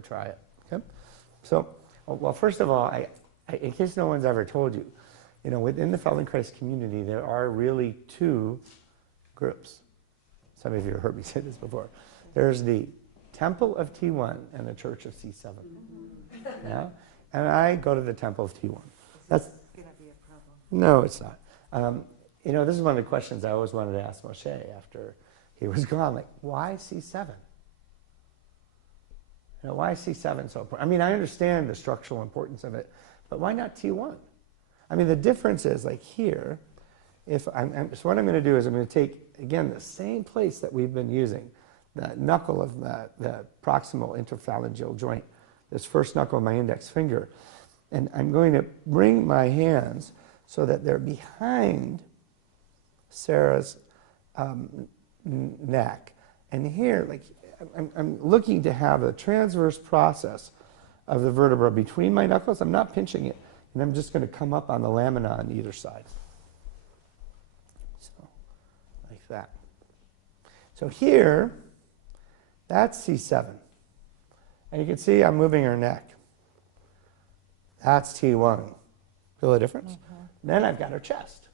try it. Okay? So, well, first of all, in case no one's ever told you, within the Feldenkrais community, there are really two groups. Some of you have heard me say this before. There's the Temple of T1 and the Church of C7. Yeah? And I go to the Temple of T1. That's going to be a problem. No, it's not. This is one of the questions I always wanted to ask Moshe after he was gone. Like, why C7? Why is C7 so important? I mean, I understand the structural importance of it, but why not T1? I mean, the difference is, like here, so what I'm going to do is I'm going to take, again, the same place that we've been using, the knuckle of the proximal interphalangeal joint, this first knuckle of my index finger, and I'm going to bring my hands so that they're behind Sarah's neck. And here, like, I'm looking to have a transverse process of the vertebra between my knuckles. I'm not pinching it, and I'm just going to come up on the lamina on either side. So, like that. So here, that's C7. And you can see I'm moving her neck. That's T1. Feel the difference? Then I've got her chest.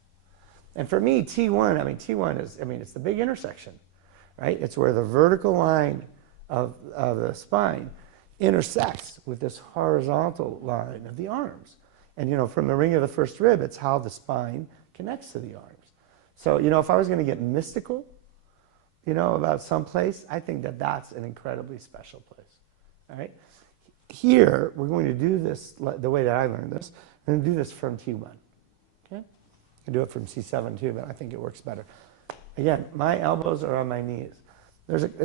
And for me, T1 is, it's the big intersection, right? It's where the vertical line of the spine intersects with this horizontal line of the arms. And, from the ring of the first rib, it's how the spine connects to the arms. So, if I was going to get mystical, about some place, I think that that's an incredibly special place, all right? Here, we're going to do this the way that I learned this. I'm going to do this from T1, okay? I can do it from C7 too, but I think it works better. Again, my elbows are on my knees.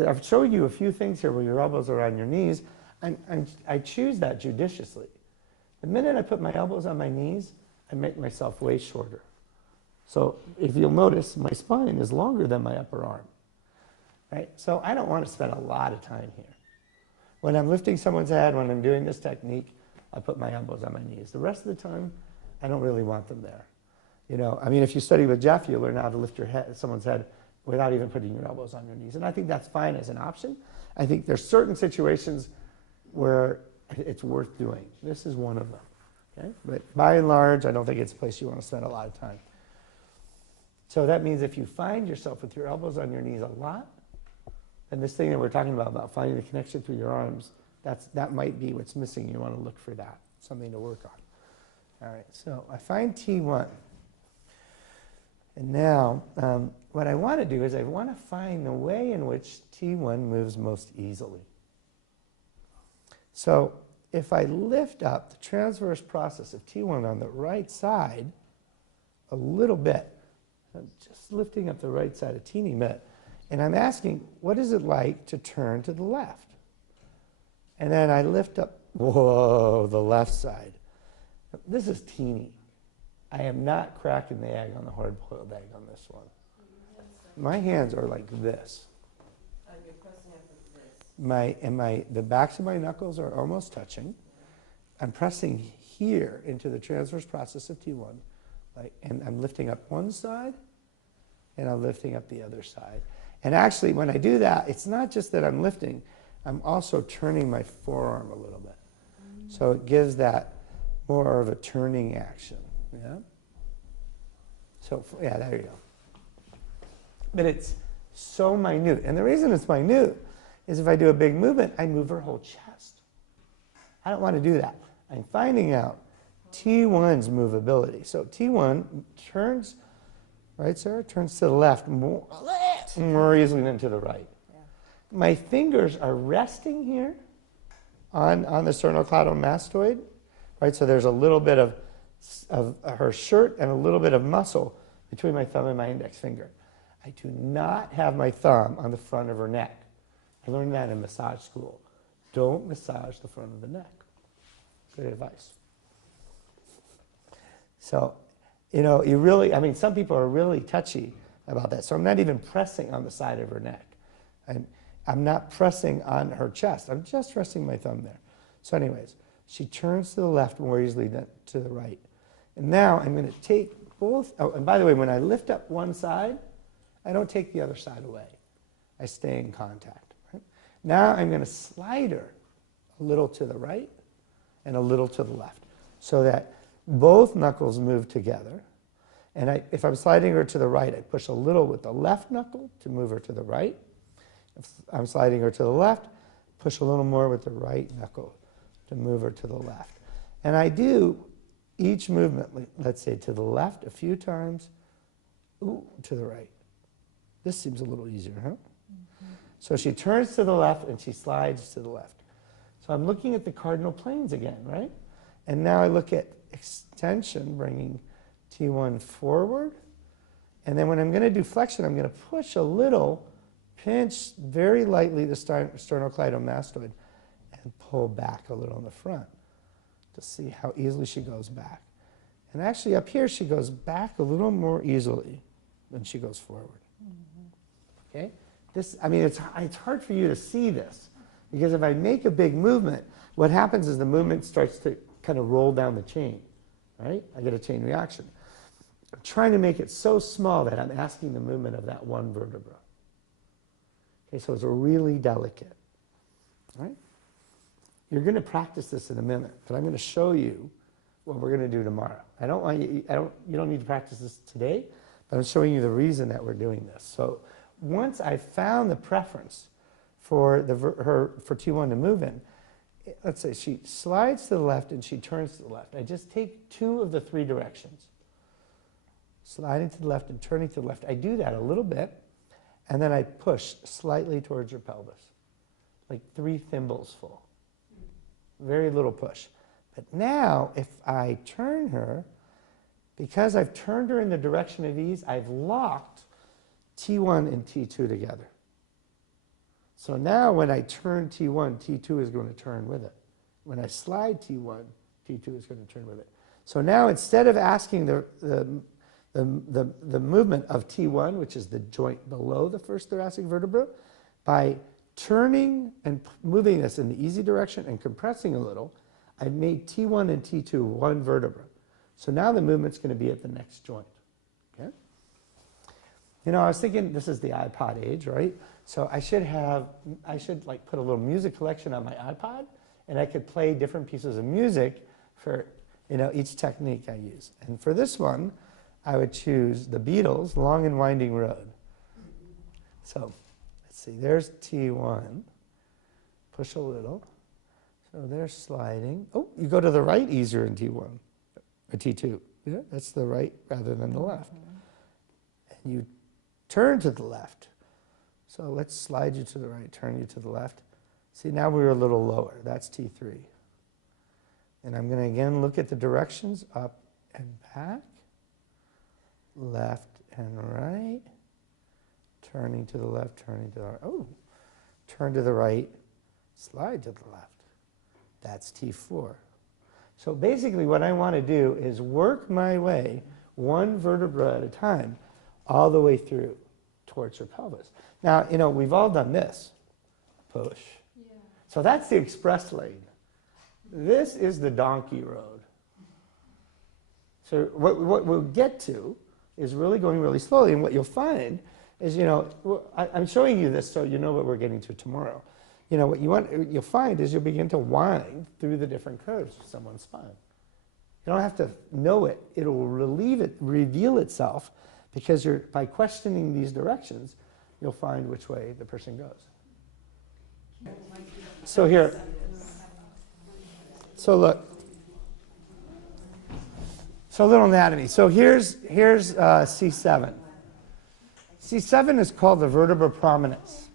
I've showed you a few things here where your elbows are on your knees, and I choose that judiciously. The minute I put my elbows on my knees, I make myself way shorter. So if you'll notice, my spine is longer than my upper arm, right? So I don't want to spend a lot of time here. When I'm lifting someone's head, when I'm doing this technique, I put my elbows on my knees. The rest of the time, I don't really want them there. If you study with Jeff, you'll learn how to lift someone's head without even putting your elbows on your knees. And I think that's fine as an option. I think there's certain situations where it's worth doing. This is one of them. Okay? But by and large, I don't think it's a place you want to spend a lot of time. So that means if you find yourself with your elbows on your knees a lot, and this thing that we're talking about finding the connection through your arms, that might be what's missing. You want to look for that, something to work on. All right, so I find T1. And now, what I want to do is I want to find the way in which T1 moves most easily. So if I lift up the transverse process of T1 on the right side a little bit, I'm just lifting up the right side a teeny bit, and I'm asking, what is it like to turn to the left? And then I lift up, whoa, the left side. This is teeny. I am not cracking the egg on the hard-boiled egg on this one. My hands are like this. You're pressing up with this. The backs of my knuckles are almost touching. I'm pressing here into the transverse process of T1, and I'm lifting up one side, and I'm lifting up the other side. And actually, when I do that, it's not just that I'm lifting, I'm also turning my forearm a little bit. So it gives that more of a turning action. Yeah? So, yeah, there you go. But it's so minute. And the reason it's minute is if I do a big movement, I move her whole chest. I don't want to do that. I'm finding out T1's movability. So T1 turns, right, Sarah? Turns to the left more easily than to the right. Yeah. My fingers are resting here on the sternocleidomastoid, right? So there's a little bit of her shirt and a little bit of muscle between my thumb and my index finger. I do not have my thumb on the front of her neck. I learned that in massage school. Don't massage the front of the neck. Good advice. So, you really, some people are really touchy about that. So I'm not even pressing on the side of her neck. I'm not pressing on her chest. I'm just resting my thumb there. So anyways, she turns to the left more easily than to the right. And now I'm going to take both. Oh, and by the way, when I lift up one side, I don't take the other side away. I stay in contact. Right? Now I'm going to slide her a little to the right, and a little to the left, so that both knuckles move together. And if I'm sliding her to the right, I push a little with the left knuckle to move her to the right. If I'm sliding her to the left, push a little more with the right knuckle to move her to the left. And I do each movement, let's say to the left a few times, ooh, to the right. This seems a little easier, huh? Mm-hmm. So she turns to the left and she slides to the left. So I'm looking at the cardinal planes again, right? And now I look at extension, bringing T1 forward. And then when I'm going to do flexion, I'm going to push a little, pinch very lightly the sternocleidomastoid, and pull back a little in the front to see how easily she goes back. And actually up here, she goes back a little more easily than she goes forward. Mm-hmm. Okay? This, I mean, it's hard for you to see this, because if I make a big movement, what happens is the movement starts to kind of roll down the chain, right? I get a chain reaction. I'm trying to make it so small that I'm asking the movement of that one vertebra. Okay, so it's really delicate, right? You're going to practice this in a minute, but I'm going to show you what we're going to do tomorrow. You don't need to practice this today, but I'm showing you the reason that we're doing this. So once I found the preference for for T1 to move in, let's say she slides to the left and she turns to the left. I just take 2 of the 3 directions. Sliding to the left and turning to the left. I do that a little bit, and then I push slightly towards her pelvis, like 3 thimbles full. Very little push. But now, if I turn her, because I've turned her in the direction of ease, I've locked T1 and T2 together. So now when I turn T1, T2 is going to turn with it. When I slide T1, T2 is going to turn with it. So now instead of asking the movement of T1, which is the joint below the first thoracic vertebra, by turning and moving this in the easy direction and compressing a little, I've made T1 and T2 one vertebra. So now the movement's going to be at the next joint. Okay? You know, I was thinking, this is the iPod age, right? So I should like put a little music collection on my iPod, and I could play different pieces of music for, you know, each technique I use. And for this one, I would choose the Beatles' Long and Winding Road. So let's see, there's T1. Push a little. So they're sliding. Oh, you go to the right easier in T1, or T2. Yeah, that's the right rather than the left. And you turn to the left. So let's slide you to the right, turn you to the left. See, now we're a little lower. That's T3. And I'm going to again look at the directions, up and back, left and right, turning to the left, turning to the right. Oh, turn to the right, slide to the left. That's T4. So basically what I want to do is work my way one vertebra at a time all the way through towards her pelvis. Now, you know, we've all done this. Push. Yeah. So that's the express lane. This is the donkey road. So what we'll get to is really going really slowly. And what you'll find is, you know, I'm showing you this so you know what we're getting to tomorrow. You know, what you'll find is you'll begin to wind through the different curves of someone's spine. You don't have to know it. It will reveal itself, because by questioning these directions, you'll find which way the person goes. So here, so look. So a little anatomy. So here's C7. C7 is called the vertebra prominence.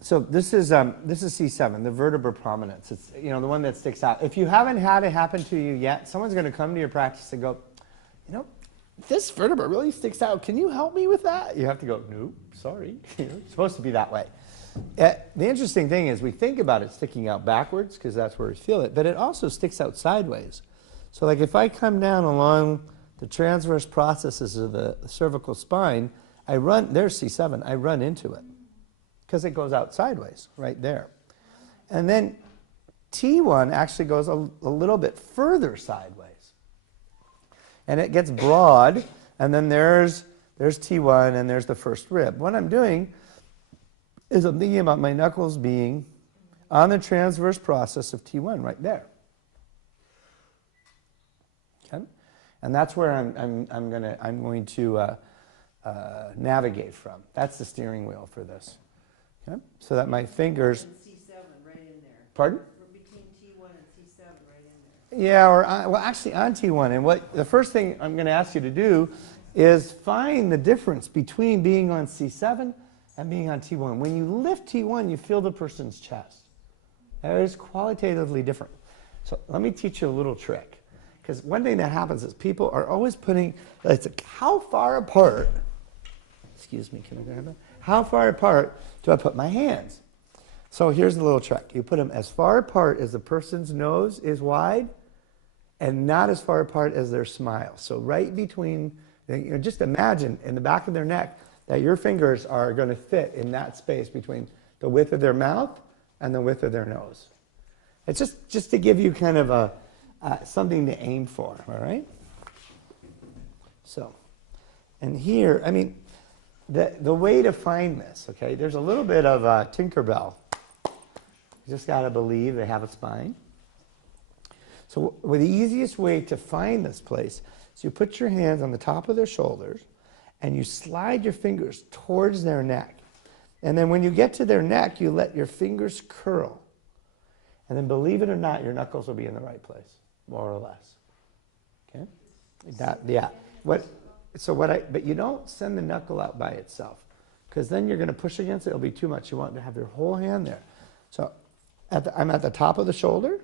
So this is C7, the vertebra prominence. It's, you know, the one that sticks out. If you haven't had it happen to you yet, someone's going to come to your practice and go, you know, this vertebra really sticks out. Can you help me with that? You have to go, no, sorry. It's supposed to be that way. The interesting thing is we think about it sticking out backwards because that's where we feel it, but it also sticks out sideways. So like if I come down along the transverse processes of the cervical spine, there's C7, I run into it because it goes out sideways right there. And then T1 actually goes a little bit further sideways. And it gets broad, and then there's T1, and there's the first rib. What I'm doing is I'm thinking about my knuckles being on the transverse process of T1 right there. Okay? And that's where I'm going to navigate from. That's the steering wheel for this. Okay? So that my fingers... And C7 right in there. Pardon? We're between T1 and C7 right in there. Yeah, or well, actually on T1. And what the first thing I'm going to ask you to do is find the difference between being on C7 and being on T1. When you lift T1, you feel the person's chest. That is qualitatively different. So let me teach you a little trick. Because one thing that happens is people are always putting, it's like, how far apart, excuse me, can I grab that? How far apart do I put my hands? So here's the little trick. You put them as far apart as the person's nose is wide and not as far apart as their smile. So right between, just imagine in the back of their neck that your fingers are going to fit in that space between the width of their mouth and the width of their nose. It's just to give you kind of something to aim for, all right? So, and here, I mean, the way to find this, okay, there's a little bit of Tinkerbell. You just got to believe they have a spine. So the easiest way to find this place is you put your hands on the top of their shoulders and you slide your fingers towards their neck. And then when you get to their neck, you let your fingers curl. And then believe it or not, your knuckles will be in the right place, more or less. Okay? Yeah. But you don't send the knuckle out by itself, because then you're going to push against it. It'll be too much. You want to have your whole hand there. So I'm at the top of the shoulder,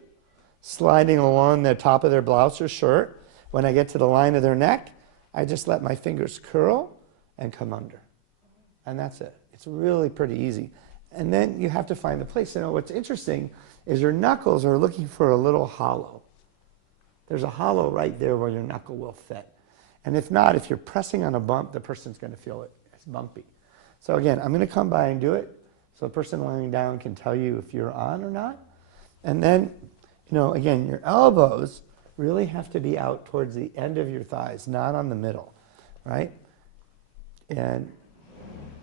sliding along the top of their blouse or shirt. When I get to the line of their neck, I just let my fingers curl and come under. And that's it. It's really pretty easy. And then you have to find the place. You know, what's interesting is your knuckles are looking for a little hollow. There's a hollow right there where your knuckle will fit. And if not, if you're pressing on a bump, the person's going to feel it. It's bumpy. So again, I'm going to come by and do it so the person lying down can tell you if you're on or not. And then, again, your elbows really have to be out towards the end of your thighs, not on the middle, right? And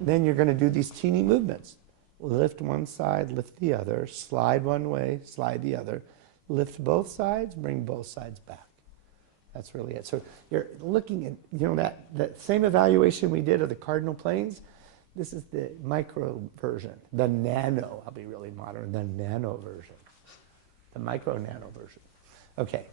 then you're going to do these teeny movements. Lift one side, lift the other, slide one way, slide the other, lift both sides, bring both sides back. That's really it. So you're looking at, that same evaluation we did of the cardinal planes. This is the micro version, the nano. I'll be really modern, the nano version, the micro nano version. Okay,